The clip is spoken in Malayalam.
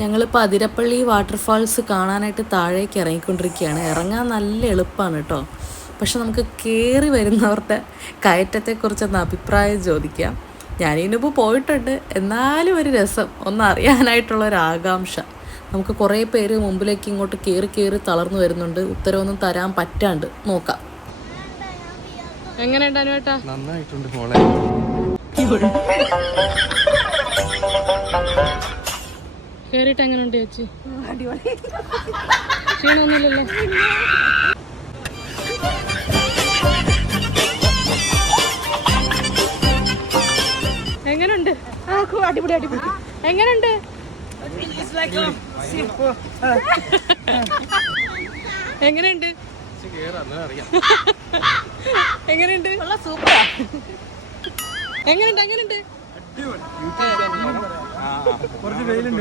ഞങ്ങളിപ്പോൾ അതിരപ്പള്ളി വാട്ടർഫാൾസ് കാണാനായിട്ട് താഴേക്ക് ഇറങ്ങിക്കൊണ്ടിരിക്കുകയാണ്. ഇറങ്ങാൻ നല്ല എളുപ്പമാണ് കേട്ടോ. പക്ഷെ നമുക്ക് കയറി വരുന്നവരുടെ കയറ്റത്തെക്കുറിച്ചൊന്ന് അഭിപ്രായം ചോദിക്കാം. ഞാനിതിനുമ്പോൾ പോയിട്ടുണ്ട്, എന്നാലും ഒരു രസം ഒന്നറിയാനായിട്ടുള്ളൊരാകാംക്ഷ. നമുക്ക് കുറേ പേര് മുമ്പിലേക്ക് ഇങ്ങോട്ട് കയറി തളർന്നു വരുന്നുണ്ട്. ഉത്തരവൊന്നും തരാൻ പറ്റാണ്ട് നോക്കാം. എങ്ങനെയുണ്ട് അനുവേട്ടാ? നന്നായിട്ടുണ്ട് മോളെ. കേറിട്ട് എങ്ങനെയുണ്ട് ചേച്ചി? ക്ഷീണമൊന്നുമില്ലല്ലോ? എങ്ങനുണ്ട്? അടിപൊളി അടിപൊളി. എങ്ങനുണ്ട്? എങ്ങനെയുണ്ട്? എങ്ങനെയുണ്ട്? സൂപ്പറാ. എങ്ങനെയുണ്ട്? കുറച്ച് വെയിലുണ്ട്.